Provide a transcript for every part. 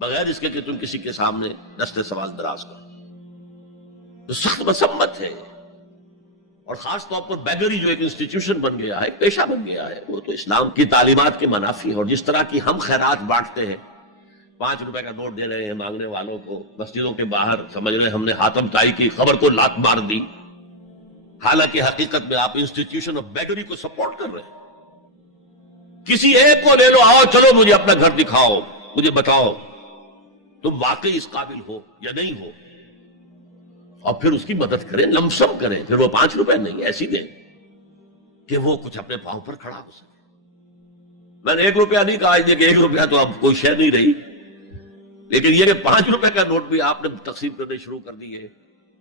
بغیر اس کے کہ تم کسی کے سامنے دست سوال دراز کرو. تو سخت مسمت ہے. اور خاص طور پر بیگری جو ایک انسٹیٹیوشن بن گیا ہے، ایک پیشہ بن گیا ہے، وہ تو اسلام کی تعلیمات کے منافی ہے. اور جس طرح کی ہم خیرات بانٹتے ہیں، 5 روپے کا نوٹ دے رہے ہیں مانگنے والوں کو مسجدوں کے باہر، سمجھ رہے ہم نے حاتم طائی کی خبر کو لات مار دی، حالانکہ حقیقت میں آپ انسٹیٹیوشن آف بیگری کو سپورٹ کر رہے ہیں. کسی ایک کو لے لو، آؤ چلو مجھے اپنا گھر دکھاؤ، مجھے بتاؤ تم واقعی اس قابل ہو یا نہیں ہو، اور پھر اس کی مدد کریں، لمسم کریں. پھر وہ 5 روپے نہیں ایسی دیں کہ وہ کچھ اپنے پاؤں پر کھڑا ہو سکے. میں نے 1 روپیہ نہیں کہا کہ 1 روپیہ تو اب کوئی شے نہیں رہی، لیکن یہ کہ 5 روپے کا نوٹ بھی آپ نے تقسیم کرنے شروع کر دیے،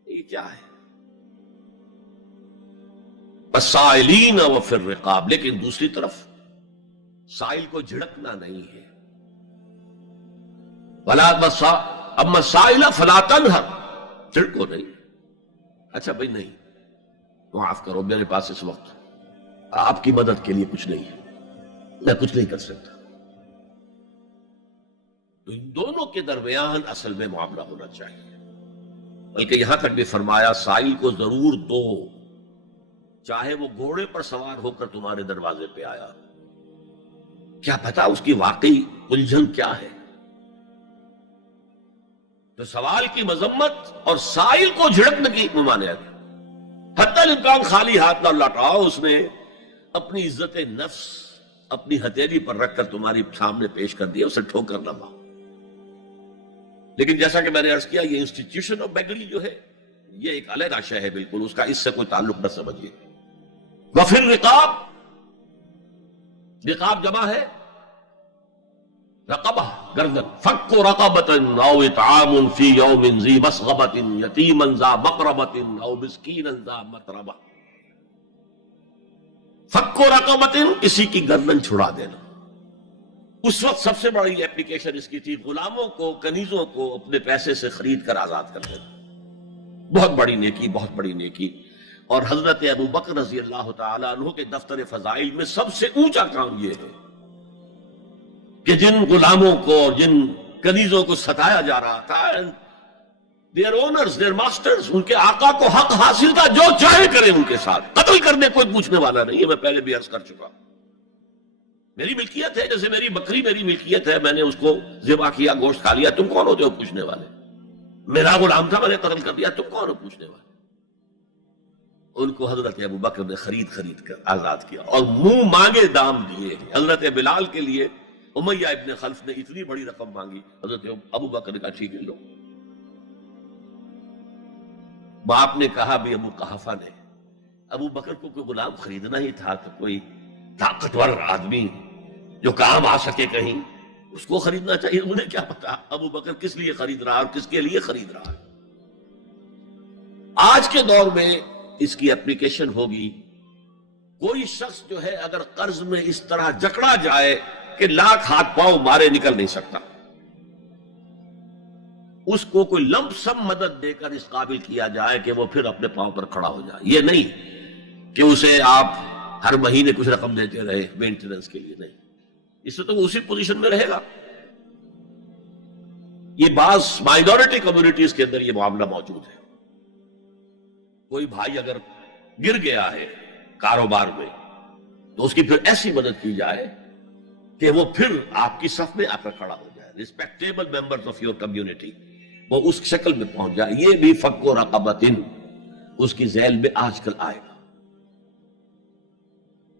یہ کیا ہے؟ السائلین وفی الرقاب. لیکن دوسری طرف سائل کو جھڑکنا نہیں ہے. اما السائل فلا تنہر، جھڑکو نہیں. اچھا بھائی نہیں، معاف کرو، میرے پاس اس وقت آپ کی مدد کے لیے کچھ نہیں ہے، میں کچھ نہیں کر سکتا. تو ان دونوں کے درمیان اصل میں معاملہ ہونا چاہیے. بلکہ یہاں تک بھی فرمایا سائل کو ضرور دو، چاہے وہ گھوڑے پر سوار ہو کر تمہارے دروازے پہ آیا. کیا پتا اس کی واقعی الجھن کیا ہے. تو سوال کی مذمت اور سائل کو جھڑکنے کی ممانعت. حتی الامکان خالی ہاتھ نہ لوٹاؤ. اس نے اپنی عزت نفس اپنی ہتھیلی پر رکھ کر تمہاری سامنے پیش کر دیا، اسے ٹھوکر نہ مارو. لیکن جیسا کہ میں نے عرض کیا، یہ انسٹیٹیوشن آف بیگری جو ہے یہ ایک علیحدہ شے ہے، بالکل اس کا اس سے کوئی تعلق نہ سمجھیے. وفی الرقاب، رقاب جمع ہے رقبہ، گردن. فک رقبۃ او اطعام فی یوم ذی مسغبۃ یتیما ذا مقربۃ او مسکینا ذا متربہ. فک رقبۃ، کسی کی گردن چھڑا دینا. اس وقت سب سے بڑی اپلیکیشن اس کی تھی غلاموں کو، کنیزوں کو اپنے پیسے سے خرید کر آزاد کر دینا. بہت بڑی نیکی، بہت بڑی نیکی. اور حضرت ابو بکر رضی اللہ تعالیٰ عنہ کے دفتر فضائل میں سب سے اونچا کام یہ ہے کہ جن غلاموں کو اور جن کنیزوں کو ستایا جا رہا تھا، their owners, their masters، ان کے آقا کو حق حاصل تھا، جو چاہے کریں ان کے ساتھ. قتل کرنے کوئی پوچھنے والا نہیں ہے. میں پہلے بھی عرض کر چکا ہوں، میری ملکیت ہے، جیسے میری بکری میری ملکیت ہے، میں نے اس کو ذبح کیا، گوشت کھا لیا، تم کون ہوتے ہو پوچھنے والے؟ میرا غلام تھا، میں نے قتل کر دیا، تم کون ہو پوچھنے والے؟ ان کو حضرت ابو بکر نے خرید کر آزاد کیا اور منہ مانگے دام دیے. حضرت بلال کے لیے امیہ ابن خلف نے اتنی بڑی رقم مانگی، حضرت ابو بکر نے کہا ٹھیک ہے لو. باپ نے کہا بھی ابو قحافہ نے، ابو بکر کو کوئی غلام خریدنا ہی تھا تو کوئی طاقتور آدمی جو کام آ سکے کہیں، اس کو خریدنا چاہیے. انہیں کیا پتا ابو بکر کس لیے خرید رہا اور کس کے لیے خرید رہا ہے. آج کے دور میں اس کی اپلیکیشن ہوگی. کوئی شخص جو ہے اگر قرض میں اس طرح جکڑا جائے کہ لاکھ ہاتھ پاؤں مارے نکل نہیں سکتا، اس کو کوئی لمپ سم مدد دے کر اس قابل کیا جائے کہ وہ پھر اپنے پاؤں پر کھڑا ہو جائے. یہ نہیں کہ اسے آپ ہر مہینے کچھ رقم دیتے رہے مینٹیننس کے لیے، نہیں. اس سے تو وہ اسی پوزیشن میں رہے گا. یہ بعض مائنورٹی کمیونٹیز کے اندر یہ معاملہ موجود ہے. کوئی بھائی اگر گر گیا ہے کاروبار میں تو اس کی پھر ایسی مدد کی جائے کہ وہ پھر آپ کی صف میں آ کر کھڑا ہو جائے. Respectable members of your community وہ اس شکل میں پہنچ جائے. یہ بھی فک و رقبۃ اس کی ذیل میں آج کل آئے گا.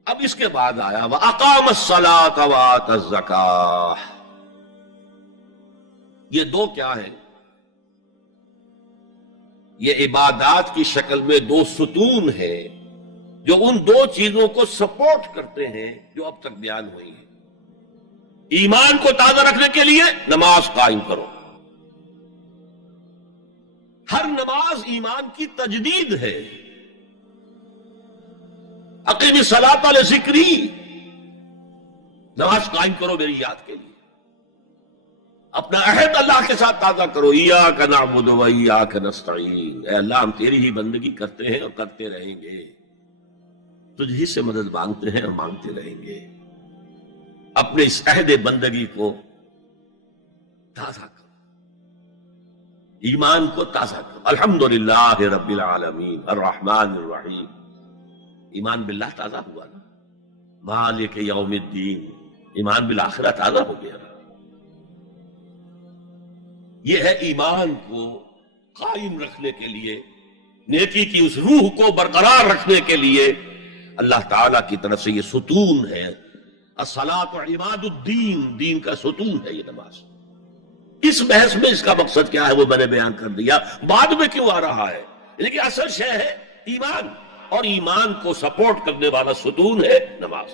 اب اس کے بعد آیا وَأَقَامَ الصَّلَاةَ وَآتَى الزَّكَاةَ. یہ دو کیا ہیں؟ یہ عبادات کی شکل میں 2 ستون ہیں جو ان 2 چیزوں کو سپورٹ کرتے ہیں جو اب تک بیان ہوئی ہیں. ایمان کو تازہ رکھنے کے لیے نماز قائم کرو. ہر نماز ایمان کی تجدید ہے. اقیم الصلاۃ لذکری، نماز قائم کرو میری یاد کے لیے. اپنا عہد اللہ کے ساتھ تازہ کرو. ایاک نعبد و ایاک نستعین، اے اللہ ہم تیری ہی بندگی کرتے ہیں اور کرتے رہیں گے، تجھ ہی سے مدد مانگتے ہیں اور مانگتے رہیں گے. اپنے اس عہد بندگی کو تازہ کرو، ایمان کو تازہ کرو. الحمدللہ رب العالمین الرحمن الرحیم. ایمان باللہ تازہ ہوا نا. مالک یوم الدین، ایمان بالآخرہ تازہ ہو گیا نا. یہ ہے ایمان کو قائم رکھنے کے لیے، نیکی کی اس روح کو برقرار رکھنے کے لیے اللہ تعالیٰ کی طرف سے یہ ستون ہے. الصلاۃ عماد الدین، دین کا ستون ہے یہ نماز. اس بحث میں اس کا مقصد کیا ہے وہ میں نے بیان کر دیا. بعد میں کیوں آ رہا ہے؟ لیکن اصل شے ہے ایمان، اور ایمان کو سپورٹ کرنے والا ستون ہے نماز.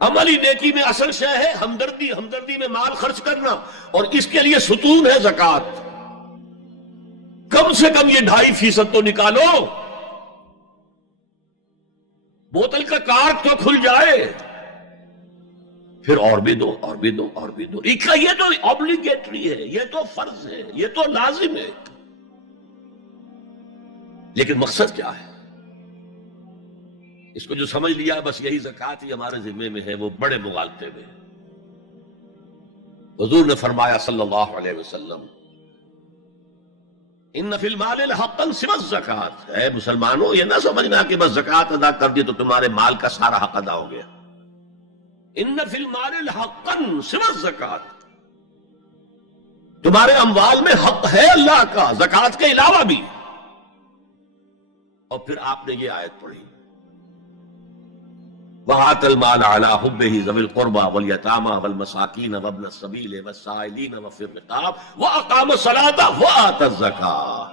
عملی نیکی میں اصل شے ہے ہمدردی، ہمدردی میں مال خرچ کرنا، اور اس کے لیے ستون ہے زکوٰۃ. کم سے کم یہ 2.5% تو نکالو، بوتل کا کارک تو کھل جائے. پھر اور بھی دو، اور بھی دو، اور بھی دو. یہ تو اوبلیگیٹری ہے، یہ تو فرض ہے، یہ تو لازم ہے. لیکن مقصد کیا ہے؟ اس کو جو سمجھ لیا بس یہی زکوٰۃ ہی ہمارے ذمے میں ہے، وہ بڑے مغالطے میں. حضور نے فرمایا صلی اللہ علیہ وسلم، ان فی المال حقا سوى الزکوٰۃ. اے مسلمانوں، یہ نہ سمجھنا کہ بس زکوٰۃ ادا کر دی تو تمہارے مال کا سارا حق ادا ہو گیا. ان فی المال حقا سوى الزکوٰۃ، تمہارے اموال میں حق ہے اللہ کا زکوٰۃ کے علاوہ بھی. اور پھر آپ نے یہ آیت پڑھی، وَآتَى الْمَالَ عَلَىٰ حُبِّهِ ذَوِي الْقُرْبَىٰ وَالْيَتَامَىٰ وَالْمَسَاكِينَ وَابْنَ السَّبِيلِ وَالسَّائِلِينَ وَفِي الرِّقَابِ وَأَقَامَ الصَّلَاةَ وَآتَى الزَّكَاةَ.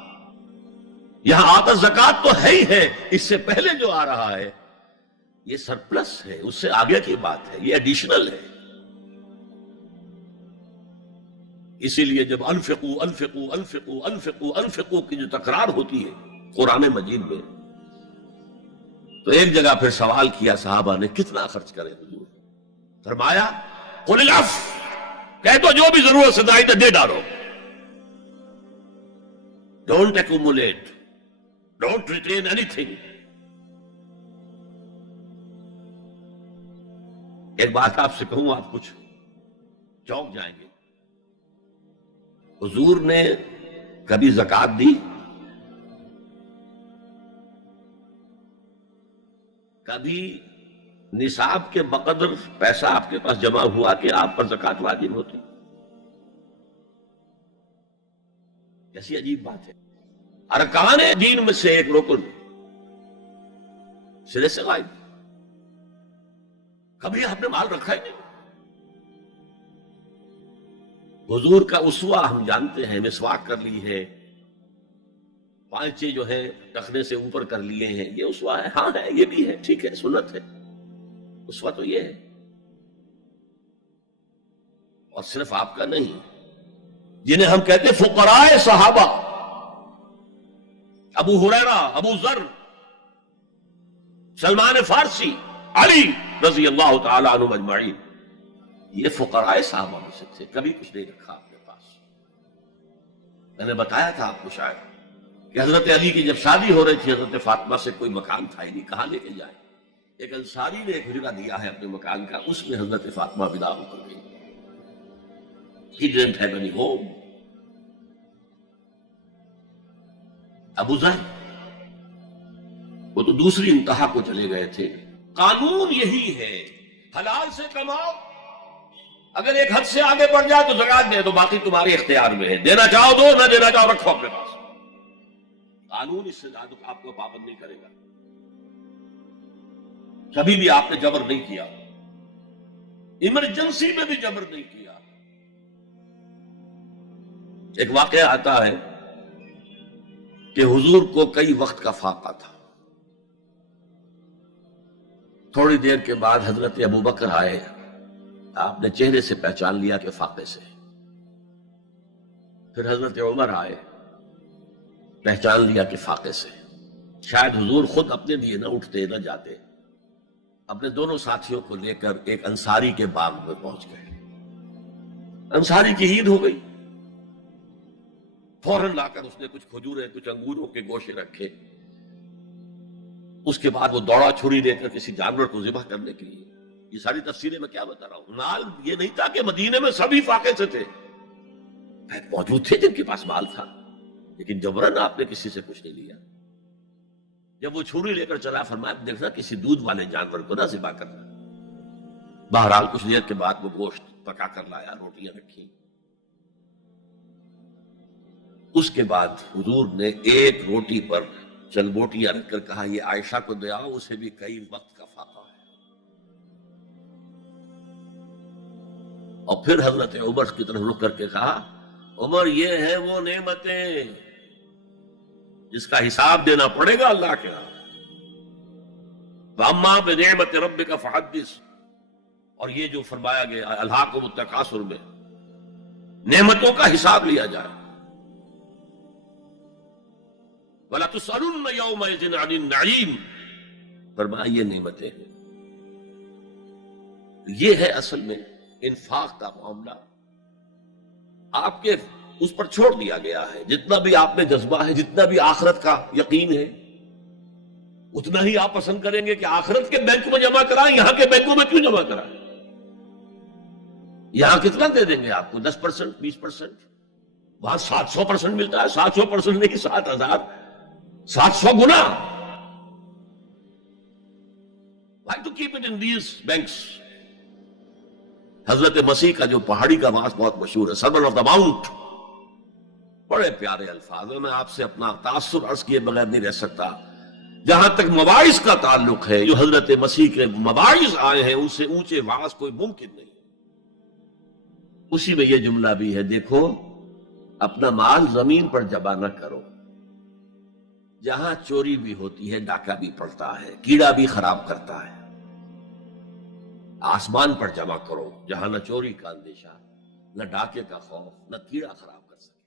یہاں آتا زکوٰۃ تو ہے ہی ہے، اس سے پہلے جو آ رہا ہے یہ سرپلس ہے، اس سے آگے کی بات ہے، یہ ایڈیشنل ہے. اسی لیے جب انفقوا انفقوا انفقوا انفقوا انفقوا کی جو تکرار ہوتی ہے قرآن مجید میں، تو ایک جگہ پھر سوال کیا صحابہ نے، کتنا خرچ کریں حضور؟ فرمایا قل العفو، کہہ دو جو بھی ضرورت سے زائد دے ڈالو. Don't accumulate, don't retain any thing. ایک بات آپ سے کہوں، آپ کچھ چونک جائیں گے. حضور نے کبھی زکوٰۃ دی؟ کبھی نصاب کے بقدر پیسہ آپ کے پاس جمع ہوا کہ آپ پر زکوٰۃ واجب ہوتی؟ کیسی عجیب بات ہے. ارکان دین میں سے ایک رکن سرے سے غائب. کبھی آپ نے مال رکھا ہی نہیں. حضور کا اسوہ ہم جانتے ہیں، مسواک کر لی ہے، پانچے جو ہے ٹخنے سے اوپر کر لیے ہیں، یہ اسوہ ہے. ہاں ہے، یہ بھی ہے، ٹھیک ہے، سنت ہے. اسوہ تو یہ ہے. اور صرف آپ کا نہیں، جنہیں ہم کہتے ہیں فقراء صحابہ، ابو ہریرہ، ابو ذر، سلمان فارسی، علی رضی اللہ تعالی عنہ اجمعین، یہ فقراء صحابہ میں سے تھے. کبھی کچھ نہیں رکھا اپنے پاس. میں نے بتایا تھا آپ کو شاید کہ حضرت علی کی جب شادی ہو رہی تھی حضرت فاطمہ سے کوئی مکان تھا ہی نہیں، کہاں لے کے جائے. ایک انصاری نے ایک ہجرہ دیا ہے اپنے مکان کا، اس میں حضرت فاطمہ ودا ہو کر گئی. He didn't have any home. ابو ذر وہ تو دوسری انتہا کو چلے گئے تھے. قانون یہی ہے، حلال سے کماؤ، اگر ایک حد سے آگے بڑھ جائے تو زکوٰۃ دے دو، باقی تمہارے اختیار میں ہے. دینا چاہو دو، نہ دینا چاہو رکھو اپنے پاس. قانون اس سے زیادہ آپ کو پابند نہیں کرے گا. کبھی بھی آپ نے جبر نہیں کیا، ایمرجنسی میں بھی جبر نہیں کیا. ایک واقعہ آتا ہے کہ حضور کو کئی وقت کا فاقہ تھا. تھوڑی دیر کے بعد حضرت ابو بکر آئے، آپ نے چہرے سے پہچان لیا کہ فاقے سے. پھر حضرت عمر آئے، پہچان لیا کہ فاقے سے. شاید حضور خود اپنے لیے نہ اٹھتے نہ جاتے، اپنے دونوں ساتھیوں کو لے کر ایک انصاری کے باغ میں پہنچ گئے. انصاری کی عید ہو گئی، فوراً لا کر اس نے کچھ کھجوریں، کچھ انگوروں کے گوشے رکھے. اس کے بعد وہ دوڑا چھری لے کر کسی جانور کو ذبح کرنے کے لیے. یہ ساری تفسیریں میں کیا بتا رہا ہوں. مال یہ نہیں تھا کہ مدینے میں سبھی فاقے سے تھے، موجود تھے جن کے پاس مال تھا، لیکن جبرن آپ نے کسی سے کچھ نہیں لیا. جب وہ چھری لے کر چلا، فرمایا دیکھنا کسی دودھ والے جانور کو نہ ذبح کرنا. بہرحال کچھ دیر کے بعد وہ گوشت پکا کر لایا، روٹیاں رکھی. اس کے بعد حضور نے ایک روٹی پر چند بوٹیاں رکھ کر کہا یہ عائشہ کو دے آؤ، اسے بھی کئی وقت کا فاقہ ہے. اور پھر حضرت عمر کی طرف رخ کر کے کہا عمر یہ ہے وہ نعمتیں جس کا حساب دینا پڑے گا اللہ کے ہاں. وَأَمَّا بِنِعْمَةِ رَبِّكَ فَحَدِّثْ. اور یہ جو فرمایا گیا الہاکم التکاثر میں نعمتوں کا حساب لیا جائے. وَلَا تُسْأَلُنَّ يَوْمَئِذٍ عَنِ النَّعِيمِ. فرمایا یہ نعمتیں ہیں. یہ ہے اصل میں انفاق کا معاملہ. آپ کے اس پر چھوڑ دیا گیا ہے. جتنا بھی آپ میں جذبہ ہے، جتنا بھی آخرت کا یقین ہے، اتنا ہی آپ پسند کریں گے کہ آخرت کے بینک میں جمع کرائیں، یہاں کے بینکوں میں کیوں جمع کرائیں. یہاں کتنا دے دیں گے آپ کو؟ 10%، 20%. وہاں 700% ملتا ہے. 700% نہیں، 7,000، 700 گنا. Why to keep it in these banks? حضرت مسیح کا جو پہاڑی کا واس بہت مشہور ہے، سرمن آف دا ماؤنٹ. بڑے پیارے الفاظ ہیں. میں آپ سے اپنا تاثر عرض کیے بغیر نہیں رہ سکتا. جہاں تک مواعظ کا تعلق ہے، جو حضرت مسیح کے مواعظ آئے ہیں، ان سے اونچے واعظ کوئی ممکن نہیں. اسی میں یہ جملہ بھی ہے، دیکھو اپنا مال زمین پر جمع نہ کرو. جہاں چوری بھی ہوتی ہے، ڈاکہ بھی پڑتا ہے، کیڑا بھی خراب کرتا ہے. آسمان پر جمع کرو، جہاں نہ چوری کا اندیشہ، نہ ڈاکے کا خوف، نہ کیڑا خراب کر سکے.